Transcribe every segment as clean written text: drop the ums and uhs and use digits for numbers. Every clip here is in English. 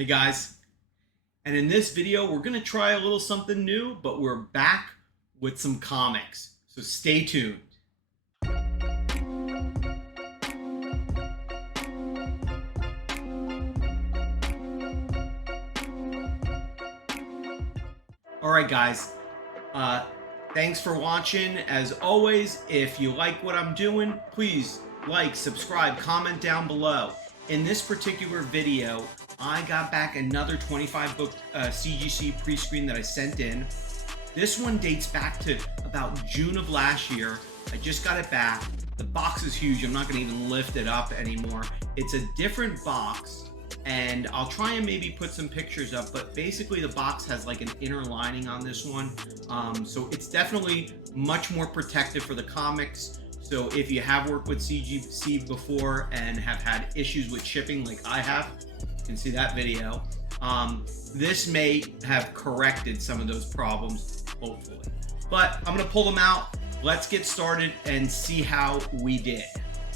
Hey guys, and in this video we're going to try a little something new, but we're back with some comics, so stay tuned. Alright guys, thanks for watching. As always, if you like what I'm doing, please like, subscribe, comment down below. In this particular video, I got back another 25 book CGC pre-screen that I sent in. This one dates back to about June of last year. I just got it back. The box is huge. I'm not going to even lift it up anymore. It's a different box, and I'll try and maybe put some pictures up, but basically the box has like an inner lining on this one. So it's definitely much more protective for the comics. So if you have worked with CGC before and have had issues with shipping like I have, you can see that video. This may have corrected some of those problems, hopefully. But I'm gonna pull them out. Let's get started and see how we did.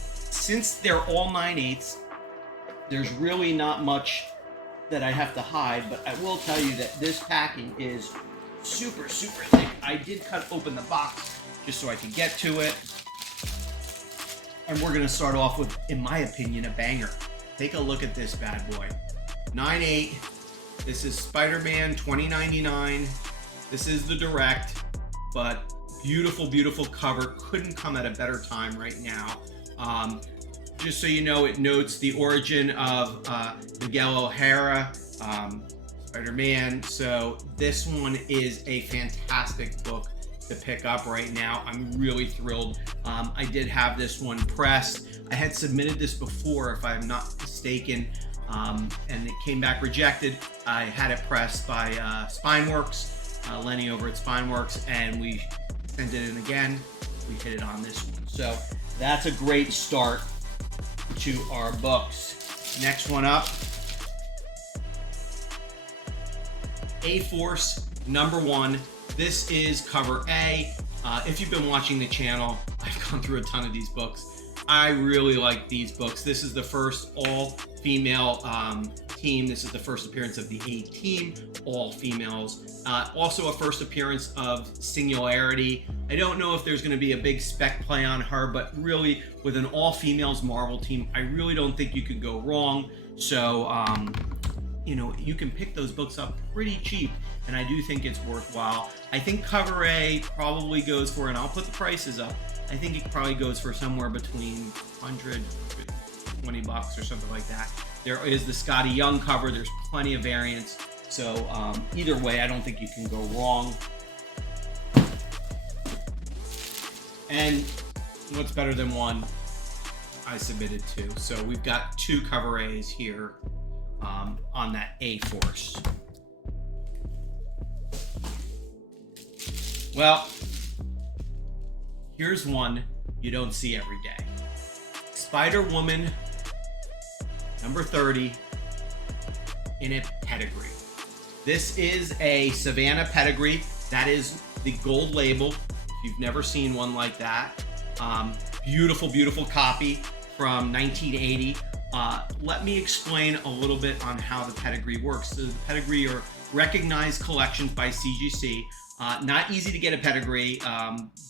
Since they're all 9/8, there's really not much that I have to hide, but I will tell you that this packing is super, super thick. I did cut open the box just so I could get to it. And we're gonna start off with, in my opinion, a banger. Take a look at this bad boy. 9/8. This is Spider-Man 2099. This is the direct, but beautiful, beautiful cover. Couldn't come at a better time right now. Just so you know, it notes the origin of Miguel O'Hara, Spider-Man. So this one is a fantastic book to pick up right now. I'm really thrilled. I did have this one pressed. I had submitted this before, if I'm not mistaken, and it came back rejected. I had it pressed by Spineworks, Lenny over at Spineworks, and we sent it in again. We hit it on this one. So that's a great start to our books. Next one up, A-Force #1. This is cover A. If you've been watching the channel, I've gone through a ton of these books. I really like these books. This is the first all-female team. This is the first appearance of the A-Team, all females. Also a first appearance of Singularity. I don't know if there's going to be a big spec play on her, but really with an all-females Marvel team, I really don't think you could go wrong. So, you know, you can pick those books up pretty cheap, and I do think it's worthwhile. I think cover A probably goes for, and I'll put the prices up, I think it probably goes for somewhere between 100, 20 bucks or something like that. There is the Scotty Young cover. There's plenty of variants. So either way, I don't think you can go wrong. And what's better than one? I submitted two. So we've got two cover A's here on that A-Force. Well, here's one you don't see every day. Spider-Woman #30 in a pedigree. This is a Savannah pedigree. That is the gold label. If you've never seen one like that. Beautiful, beautiful copy from 1980. Let me explain a little bit on how the pedigree works. So the pedigree are recognized collections by CGC. Not easy to get a pedigree,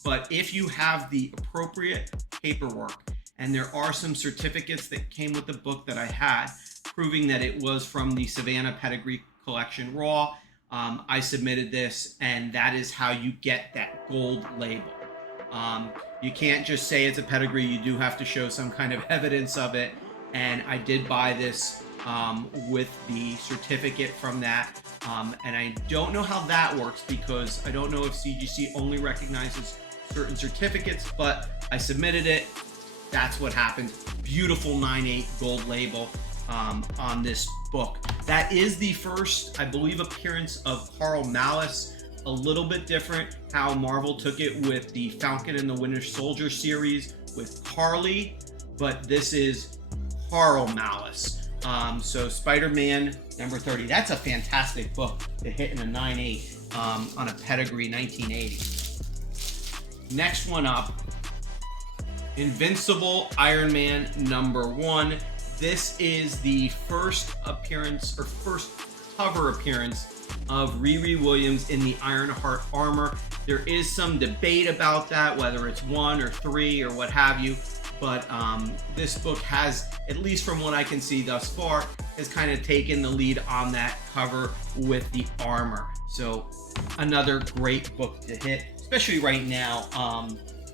but if you have the appropriate paperwork, and there are some certificates that came with the book that I had, proving that it was from the Savannah Pedigree Collection Raw. I submitted this, and that is how you get that gold label. You can't just say it's a pedigree, you do have to show some kind of evidence of it, and I did buy this with the certificate from that. And I don't know how that works, because I don't know if CGC only recognizes certain certificates, but I submitted it. That's what happened. Beautiful 9/8 gold label on this book. That is the first, I believe, appearance of Carl Malice. A little bit different how Marvel took it with the Falcon and the Winter Soldier series with Carly, but this is Carl Malice. So Spider-Man #30. That's a fantastic book to hit in a 9/8 on a pedigree 1980. Next one up, Invincible Iron Man #1. this is the first appearance, or first cover appearance, of Riri Williams in the Ironheart armor. There is some debate about that, whether it's 1 or 3 or what have you, but this book has, at least from what I can see thus far, has kind of taken the lead on that cover with the armor. So another great book to hit, especially right now,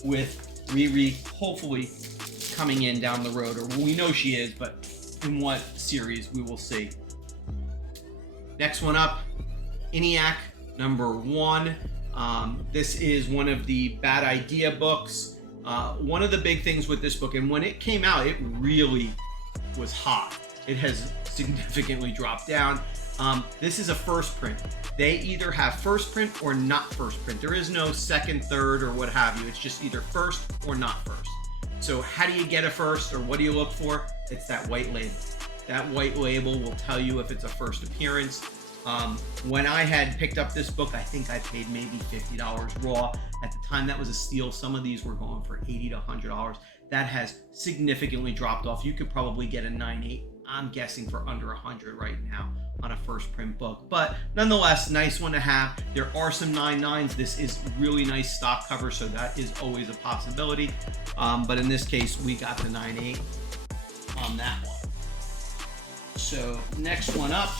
with Riri hopefully coming in down the road, or we know she is, but in what series we will see. Next one up, ENIAC #1. This is one of the Bad Idea books. One of the big things with this book, and when it came out, it really was hot. It has significantly dropped down. This is a first print. They either have first print or not first print. There is no second, third, or what have you. It's just either first or not first. So how do you get a first, or what do you look for? It's that white label. That white label will tell you if it's a first appearance. When I had picked up this book, I think I paid maybe $50 raw. At the time, that was a steal. Some of these were going for $80 to $100. That has significantly dropped off. You could probably get a 9.8, I'm guessing, for under $100 right now on a first print book. But nonetheless, nice one to have. There are some 9.9s. This is really nice stock cover, so that is always a possibility. But in this case, we got the 9.8 on that one. So next one up.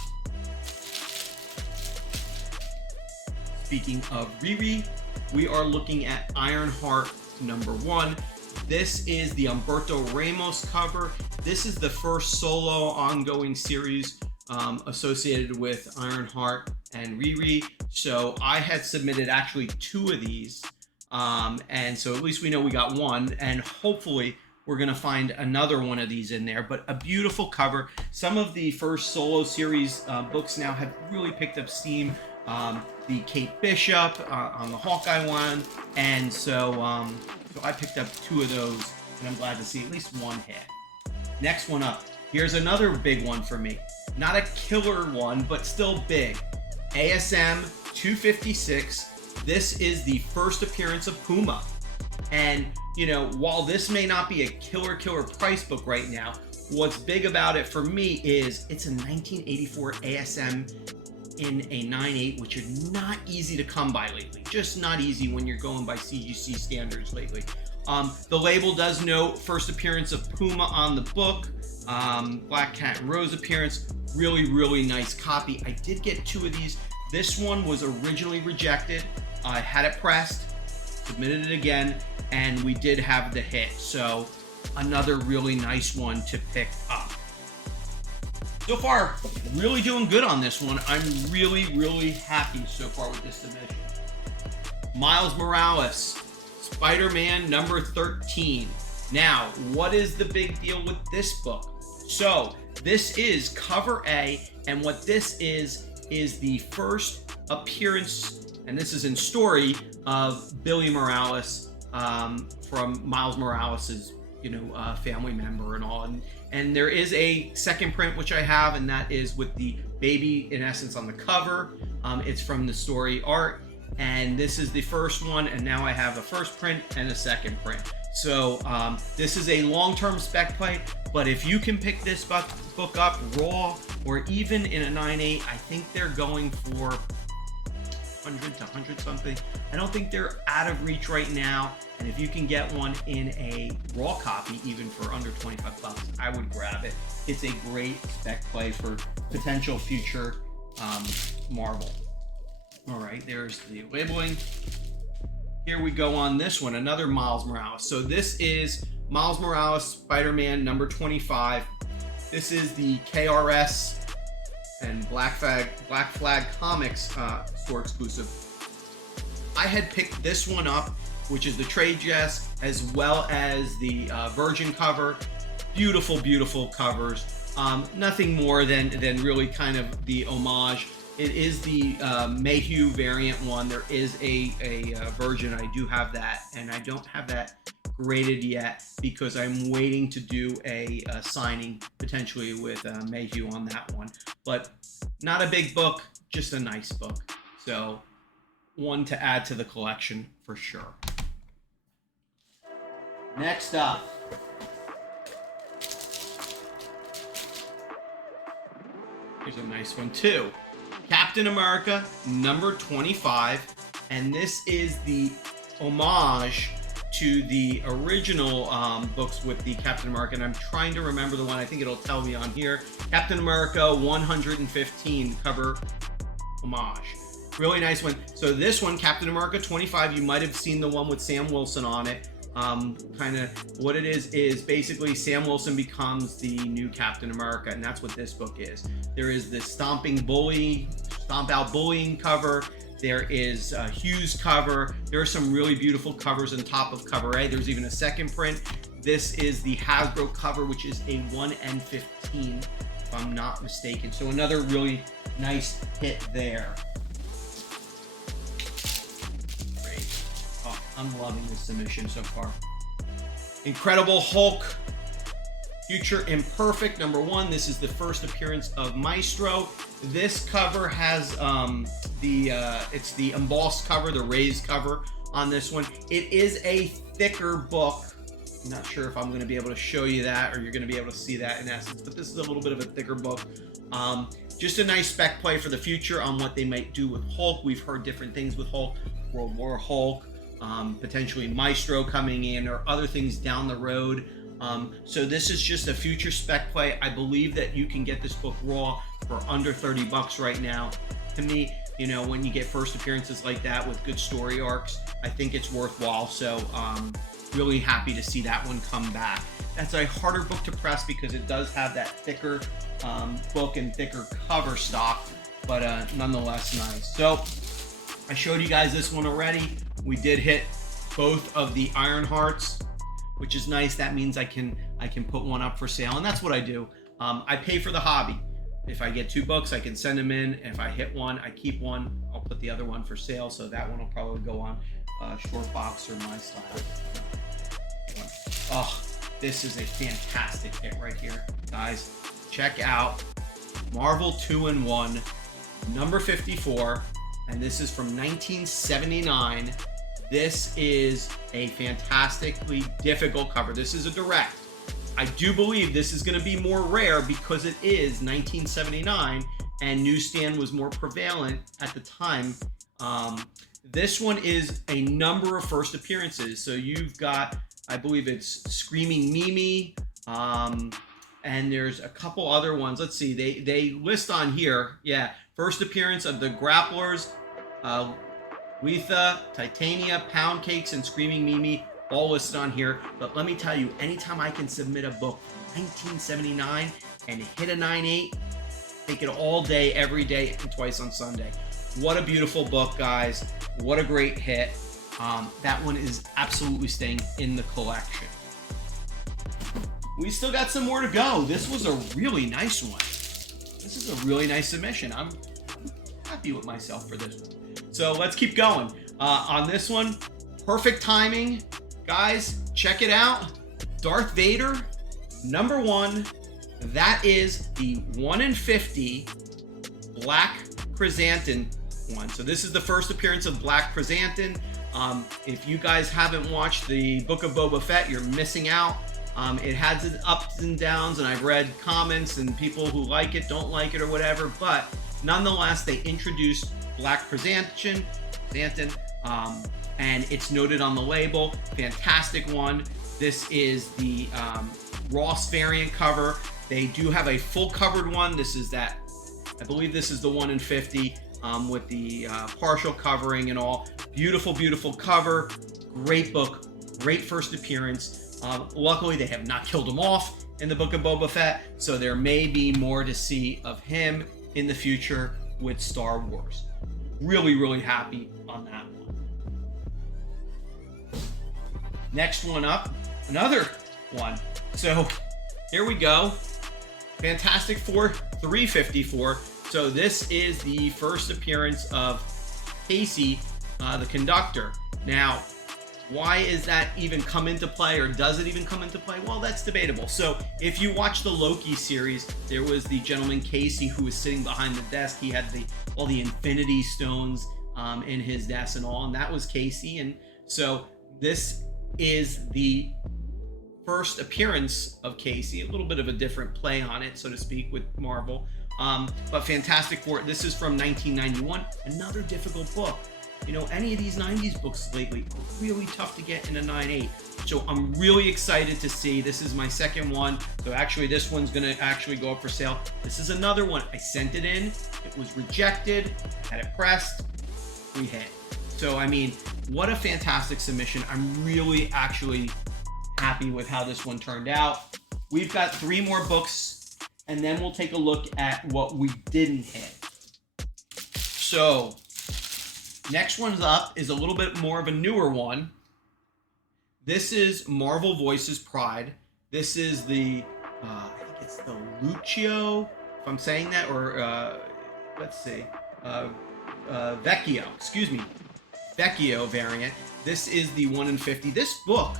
Speaking of Riri, we are looking at Ironheart #1. This is the Humberto Ramos cover. This is the first solo ongoing series associated with Ironheart and Riri. So I had submitted actually 2 of these. And so at least we know we got one, and hopefully we're going to find another one of these in there. But a beautiful cover. Some of the first solo series books now have really picked up steam. The Kate Bishop on the Hawkeye one, and so I picked up 2 of those, and I'm glad to see at least one hit. Next one up, here's another big one for me. Not a killer one, but still big. ASM 256. This is the first appearance of Puma, and you know, while this may not be a killer price book right now, what's big about it for me is it's a 1984 ASM in a 9.8, which is not easy to come by lately. Just not easy when you're going by CGC standards lately. The label does note first appearance of Puma on the book. Black Cat and Rose appearance. Really nice copy. I did get 2 of these. This one was originally rejected. I had it pressed, submitted it again, and we did have the hit. So another really nice one to pick up. So far, really doing good on this one. I'm really happy so far with this submission. Miles Morales, Spider-Man #13. Now, what is the big deal with this book? So, this is cover A, and what this is the first appearance, and this is in story, of Billy Morales, from Miles Morales's, family member and all. And there is a second print, which I have, and that is with the baby, in essence, on the cover. It's from the story art, and this is the first one, and now I have a first print and a second print. So this is a long-term spec play, but if you can pick this book up raw, or even in a 9.8, I think they're going for 100 to 100 something. I don't think they're out of reach right now. And if you can get one in a raw copy, even for under 25 bucks, I would grab it. It's a great spec play for potential future Marvel. All right, there's the labeling. Here we go on this one, another Miles Morales. So this is Miles Morales, Spider-Man #25. This is the KRS and Black Flag Comics store exclusive. I had picked this one up, which is the trade dress, as well as the Virgin cover. Beautiful covers. Nothing more than really kind of the homage. It is the Mayhew variant one. There is a Virgin. I do have that, and I don't have that graded yet because I'm waiting to do a signing potentially with Mayhew on that one. But not a big book, just a nice book. So one to add to the collection for sure. Next up, Here's a nice one too. Captain America number 25, and this is the homage to the original books with the Captain America, and I'm trying to remember the one. I think it'll tell me on here. Captain America 115 cover homage. Really nice one. So this one, Captain America 25, you might have seen the one with Sam Wilson on it. Kind of what it is basically Sam Wilson becomes the new Captain America, and that's what this book is. There is this stomp out bullying cover. There is a Hughes cover. There are some really beautiful covers on top of cover A. There's even a second print. This is the Hasbro cover, which is a 1/15, if I'm not mistaken. So another really nice hit there. Great. Oh, I'm loving this submission so far. Incredible Hulk, Future Imperfect, number 1. This is the first appearance of Maestro. This cover has it's the embossed cover, the raised cover on this one. It is a thicker book. I'm not sure if I'm going to be able to show you that, or you're going to be able to see that in essence, but this is a little bit of a thicker book. Just a nice spec play for the future on what they might do with Hulk. We've heard different things with Hulk, World War Hulk, potentially Maestro coming in, or other things down the road. So this is just a future spec play. I believe that you can get this book raw for under 30 bucks right now. To me, you know, when you get first appearances like that with good story arcs, I think it's worthwhile. So really happy to see that one come back. That's a harder book to press because it does have that thicker book and thicker cover stock, but nonetheless nice. So I showed you guys this one already. We did hit both of the Iron Hearts, which is nice. That means I can put one up for sale, and that's what I do. I pay for the hobby. If I get 2 books, I can send them in. If I hit one, I keep one. I'll put the other one for sale, so that one will probably go on Short Box or My Style. Oh, this is a fantastic hit right here, guys. Check out Marvel 2-in-1, number 54, and this is from 1979. This is a fantastically difficult cover. This is a direct. I do believe this is going to be more rare because it is 1979 and newsstand was more prevalent at the time. This one is a number of first appearances. So you've got, I believe it's Screaming Mimi, and there's a couple other ones. Let's see, they list on here. Yeah, first appearance of the Grapplers, Letha, Titania, Pound Cakes, and Screaming Mimi, all listed on here. But let me tell you, anytime I can submit a book from 1979 and hit a 9.8, take it all day, every day, and twice on Sunday. What a beautiful book, guys. What a great hit. That one is absolutely staying in the collection. We still got some more to go. This was a really nice one. This is a really nice submission. I'm happy with myself for this one. So let's keep going. On this one, perfect timing. Guys, check it out. Darth Vader, number 1. That is the 1-in-50 Black Chrysanthemum one. So this is the first appearance of Black Chrysanthemum. If you guys haven't watched the Book of Boba Fett, you're missing out. It has its ups and downs, and I've read comments and people who like it, don't like it, or whatever. But nonetheless, they introduced Black Chrysanthemum, and it's noted on the label. Fantastic one. This is the Ross variant cover. They do have a full covered one. This is that, I believe this is the 1-in-50 with the partial covering and all. Beautiful, beautiful cover. Great book. Great first appearance. Luckily, they have not killed him off in the Book of Boba Fett, so there may be more to see of him in the future with Star Wars. Really, really happy on that one. Next one up, another one. So here we go. Fantastic Four 354. So this is the first appearance of Casey, the Conductor. Now, why is that even come into play, or does it even come into play? Well, that's debatable. So if you watch the Loki series, there was the gentleman Casey who was sitting behind the desk. He had all the Infinity Stones in his desk and all, and that was Casey. And so this is the first appearance of Casey, a little bit of a different play on it, so to speak, with Marvel. But Fantastic Four, this is from 1991, another difficult book. You know, any of these 90s books lately are really tough to get in a 9.8. So I'm really excited to see. This is my second one. So actually, this one's going to actually go up for sale. This is another one. I sent it in. It was rejected. I had it pressed. We hit. So, I mean, what a fantastic submission. I'm really actually happy with how this one turned out. We've got 3 more books, and then we'll take a look at what we didn't hit. So, next one's up is a little bit more of a newer one. This is Marvel Voices Pride. This is the, I think it's the Lucio, if I'm saying that, or let's see, Vecchio, excuse me, Vecchio variant. This is the 1 in 50. This book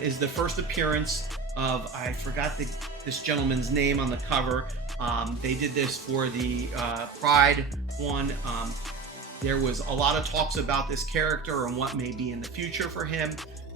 is the first appearance of, I forgot this gentleman's name on the cover. They did this for the Pride one. There was a lot of talks about this character and what may be in the future for him.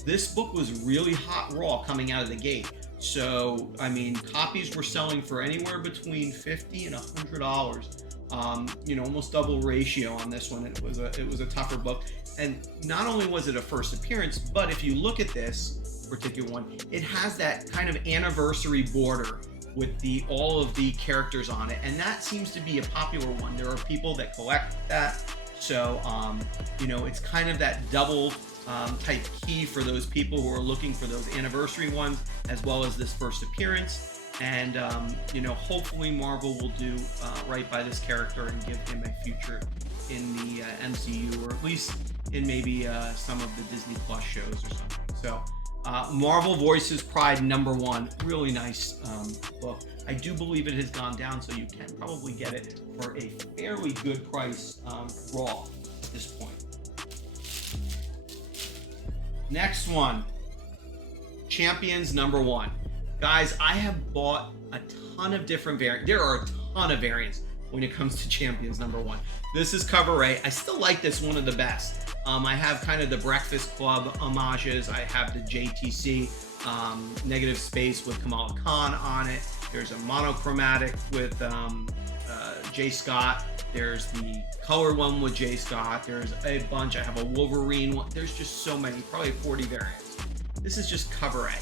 This book was really hot raw coming out of the gate. So, I mean, copies were selling for anywhere between $50 and $100. You know, almost double ratio on this one. It was a tougher book. And not only was it a first appearance, but if you look at this particular one, it has that kind of anniversary border with all of the characters on it. And that seems to be a popular one. There are people that collect that. So, you know, it's kind of that double type key for those people who are looking for those anniversary ones, as well as this first appearance. And, you know, hopefully Marvel will do right by this character and give him a future in the MCU, or at least in maybe some of the Disney Plus shows or something. So, Marvel Voices Pride #1, really nice book. I do believe it has gone down, so you can probably get it for a fairly good price raw at this point. Next one, Champions #1. Guys, I have bought a ton of different variants. There are a ton of variants when it comes to Champions #1. This is cover A. I still like this one of the best. I have kind of the Breakfast Club homages. I have the JTC Negative Space with Kamala Khan on it. There's a monochromatic with Jay Scott. There's the color one with Jay Scott. There's a bunch. I have a Wolverine one. There's just so many, probably 40 variants. This is just cover A.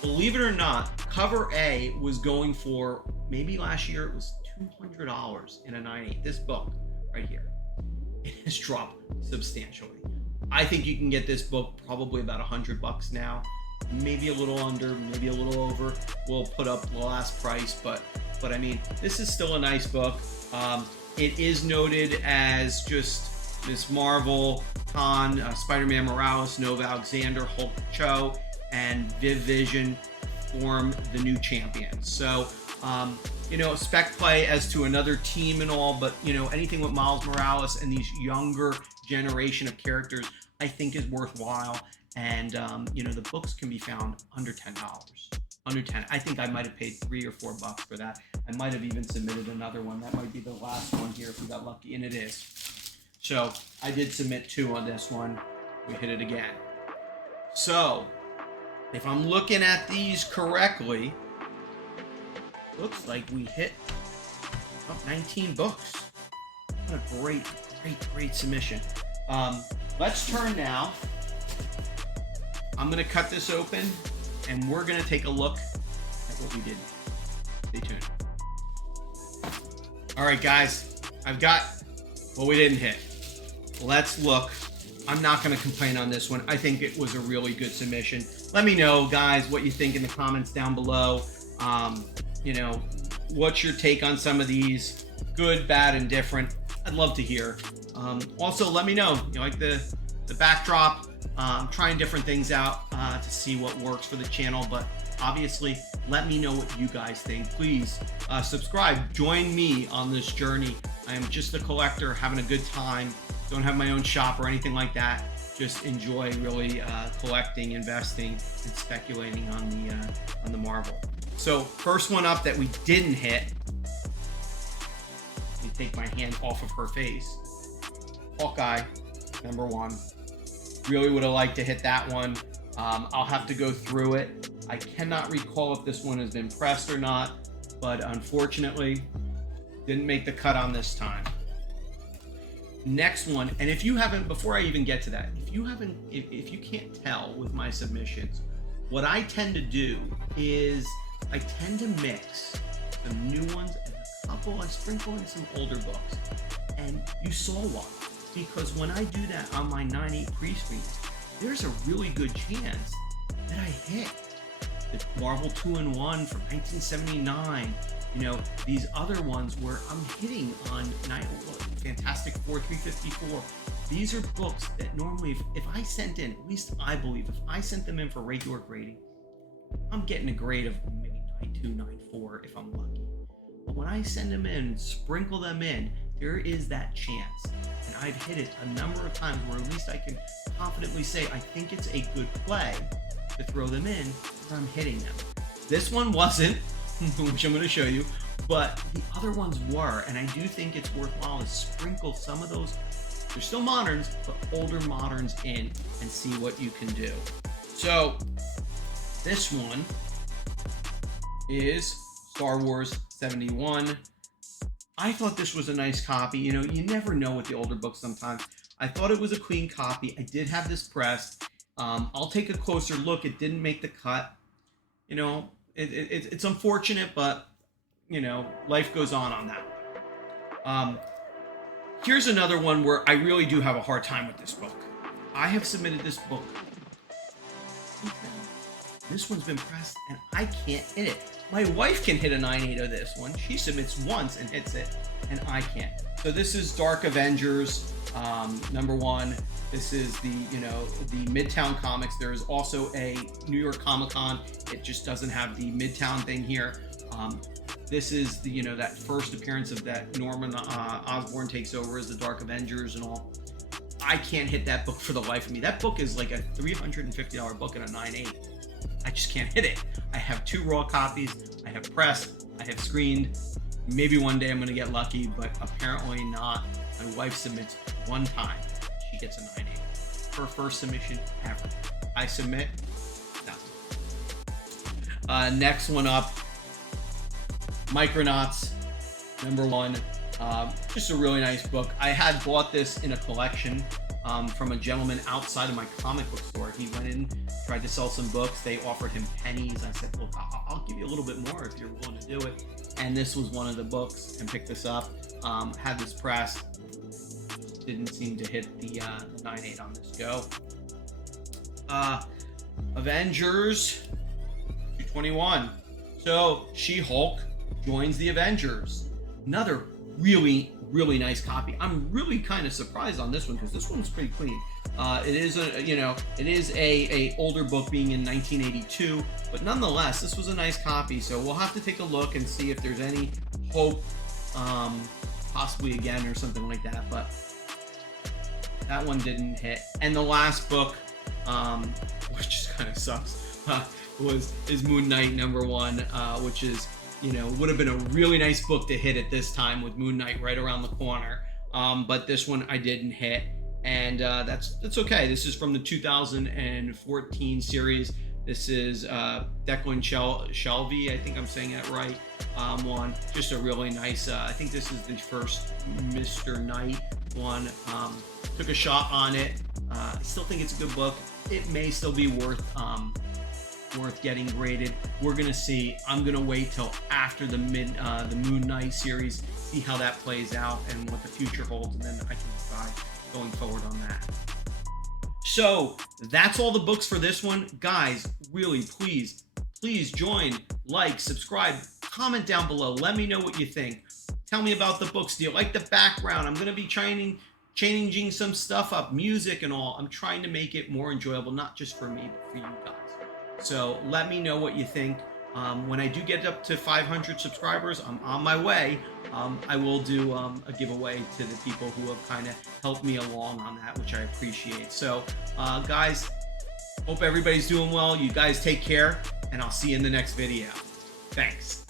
Believe it or not, cover A was going for, maybe last year, it was $200 in a 9.8. This book right here, it has dropped substantially. I think you can get this book probably about $100 now, maybe a little under, maybe a little over. We'll put up the last price, but I mean, this is still a nice book. It is noted as just Miss Marvel, Khan, Spider-Man Morales, Nova Alexander, Hulk Cho, and Viv Vision form the new champions. So, you know, spec play as to another team and all, but, you know, anything with Miles Morales and these younger generation of characters, I think is worthwhile. And, you know, the books can be found under $10. Under 10. I think I might have paid $3 or $4 for that. I might have even submitted another one. That might be the last one here if we got lucky, and it is. So I did submit 2 on this one. We hit it again. So if I'm looking at these correctly, looks like we hit 19 books. What a great submission. Let's turn now. I'm going to cut this open, and we're going to take a look at what we did. Stay tuned. All right, guys, I've got what we didn't hit. Let's look. I'm not going to complain on this one. I think it was a really good submission. Let me know, guys, what you think in the comments down below. You know, what's your take on some of these? Good, bad, and different. I'd love to hear. Also, let me know. You like the backdrop? Trying different things out to see what works for the channel, but obviously let me know what you guys think. Please subscribe, join me on this journey. I am just a collector having a good time. Don't have my own shop or anything like that. Just enjoy really collecting, investing, and speculating on the Marvel. So first one up that we didn't hit, let me take my hand off of her face. Hawkeye, #1. Really would have liked to hit that one. I'll have to go through it. I cannot recall if this one has been pressed or not, but unfortunately, Didn't make the cut on this time. Next one, and if you haven't, before I even get to that, if you can't tell with my submissions, what I tend to do is I tend to mix some new ones and a couple, I sprinkle in some older books. And you saw why. Because when I do that on my 9/8 pre-screens, there's a really good chance that I hit the Marvel 2-in-1 from 1979. You know, these other ones where I'm hitting on Fantastic Four 354. These are books that normally, if I sent in, at least I believe, if I sent them in for regular grading, I'm getting a grade of maybe 9.2, 9.4 if I'm lucky. But when I send them in, sprinkle them in, there is that chance. And I've hit it a number of times where at least I can confidently say, I think it's a good play to throw them in where I'm hitting them. This one wasn't, which I'm going to show you, but the other ones were, and I do think it's worthwhile to sprinkle some of those. They're still moderns, but older moderns in and see what you can do. So this one is Star Wars 71. I thought this was a nice copy. You know, you never know with the older books sometimes. I thought it was a clean copy. I did have this pressed. I'll take a closer look. It didn't make the cut. You know, it's unfortunate, but, you know, life goes on that. Here's another one where I really do have a hard time with this book. I have submitted this book. This one's been pressed, and I can't hit it. My wife can hit a 9.8 of this one. She submits once and hits it, and I can't. So this is Dark Avengers, #1. This is the Midtown Comics. There is also a New York Comic Con. It just doesn't have the Midtown thing here. This is the that first appearance of that Norman Osborn takes over as the Dark Avengers and all. I can't hit that book for the life of me. That book is like a $350 book at a 9.8. I just can't hit it. I have 2 raw copies. I have pressed. I have screened. Maybe one day I'm going to get lucky, but apparently not. My wife submits one time. She gets a 9.8. Her first submission ever. I submit. No. Next one up. Micronauts, #1. Just a really nice book. I had bought this in a collection from a gentleman outside of my comic book store. He went in, tried to sell some books. They offered him pennies. I said, look, I'll give you a little bit more if you're willing to do it. And this was one of the books, and picked this up. Had this pressed. Didn't seem to hit the 9.8 on this go. Avengers 221. So She-Hulk joins the Avengers. Another really nice copy. I'm really kind of surprised on this one because this one's pretty clean. It is a older book, being in 1982, but nonetheless, this was a nice copy. So we'll have to take a look and see if there's any hope, possibly again or something like that. But that one didn't hit. And the last book, which just kind of sucks, is Moon Knight #1, which is, would have been a really nice book to hit at this time with Moon Knight right around the corner. But this one I didn't hit, and that's okay. This is from the 2014 series. This is Declan Shelby, I think I'm saying that right. One, just a really nice. I think this is the first Mr. Knight one. Took a shot on it. I still think it's a good book. It may still be worth getting graded. We're gonna see. I'm gonna wait till after the Moon Knight series, see how that plays out and what the future holds, and then I can decide going forward on that. So that's all the books for this one, guys. Really, please join, like, subscribe, comment down below. Let me know what you think. Tell me about the books. Do you like the background? I'm gonna be changing some stuff up, music and all. I'm trying to make it more enjoyable, not just for me, but for you guys. So let me know what you think. When I do get up to 500 subscribers, I'm on my way. I will do a giveaway to the people who have kind of helped me along on that, which I appreciate. So guys, hope everybody's doing well. You guys take care, and I'll see you in the next video. Thanks.